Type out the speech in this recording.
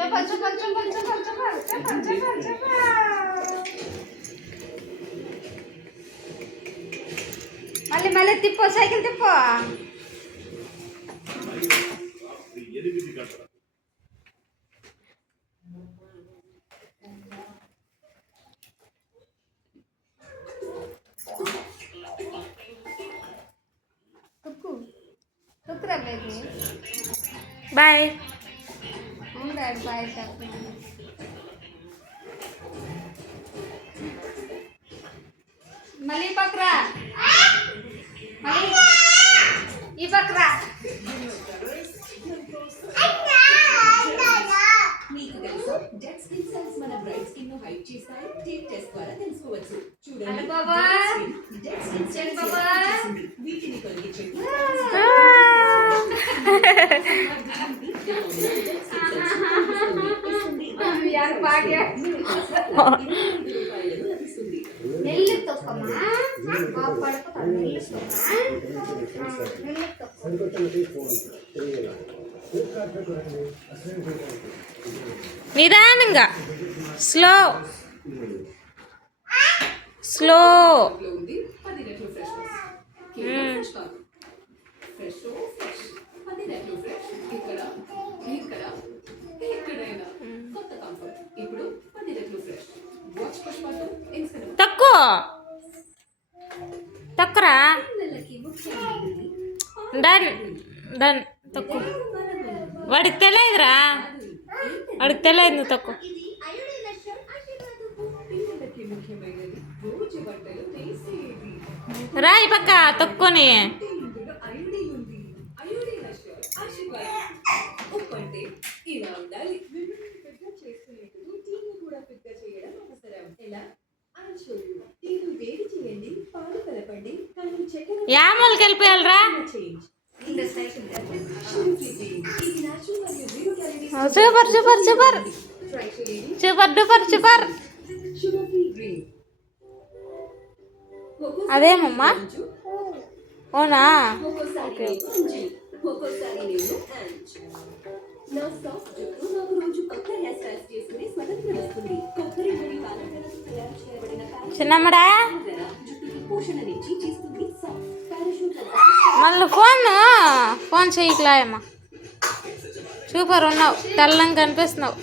చెప్పాలి చెప్పాలి చెప్పాలి చెప్పాలి చెప్పాలి చెప్పాలి చెప్పాలి చెప్పాలి మళ్ళీ మళ్ళీ తిప్పో సైకిల్ తిప్పో బాయ్ బాయ్ మళ్ళీ పక్కరా మళ్ళీ ఈ పక్కరా మీకు తెలుసా డెడ్ స్కిన్ సెల్స్ మన బ్రైట్ స్కిన్ ను హైడ్ చేస్తాయి టేప్ టెస్ట్ ద్వారా తెలుసుకోవచ్చు చూడండి బాబా డెడ్ స్కిన్ సెల్స్ బాబా వీటిని తొలగించండి यार भाग्य నెల్లి తొక్కమా బాబు పడుకో నెల్లి తొక్కమా నెల్లి నిదానంగా స్లో స్లో ఉంది 10 రెట్లు ఫ్రెష్ ఫ్రెష్ ఫ్రెష్ 10 రెట్లు ఫ్రెష్ ఇక్కడ ఇక్కడ ఎక్కడైనా కొత్త కంఫర్ట్ ఇప్పుడు 10 రెట్లు ఫ్రెష్ వాచ్ పుష్పతో ఇన్స్టెంట్ తక్కువ తక్కువరా పిల్లలకి ముఖ్యమైనది డన్ డన్ తక్కువ వాడికి తెలియదురా వాడికి తెలియదు నువ్వు తక్కువ ఇది అయోడైన లక్ష్యం ఆశీర్వాదపు పిల్లలకి ముఖ్యమైనది రోజు బట్టలు వేసేది రా ఈ పక్క తక్కువని ఇందులో అయోడైన్ ఉంది అయోడైన లక్ష్యం ఆశీర్వాదం ఉప్పు అంటే ఇలా ఉండాలి ఫిట్గా చేసుకునేందుకు టీని కూడా ఫిట్గా చేయడం అవసరం ఎలా అన్షోయు టీని వేడి చేయండి పాలు కలపండి కానీ చక్కెర యామోలకి వెళ్ళిపోయాలరా చేంజ్ இந்த సెషన్ ఇది నాచురల్ మరియు zero calories super super super try చేయండి super duper super sugar free drink అదేమమ్మా అవునా ఒక్కోసారి నేను అంజ్ నా సాఫ్ట్ జుట్టు నాకు రోజు కొత్త హెయిర్ స్టైల్స్ చేసుకుని స్వతంత్రం ఇస్తుంది కొబ్బరి మరియు బాలగడతో తయారు చేయబడిన చిన్నమ్మడా జుట్టుకి పోషణనిచ్చి చేస్తుంది సాఫ్ట్ పారాషూట్ మళ్ళీ ఫోన్ చేయకలాయమ్మా సూపర్ ఉన్నావు తెల్లంగా కనిపిస్తున్నావు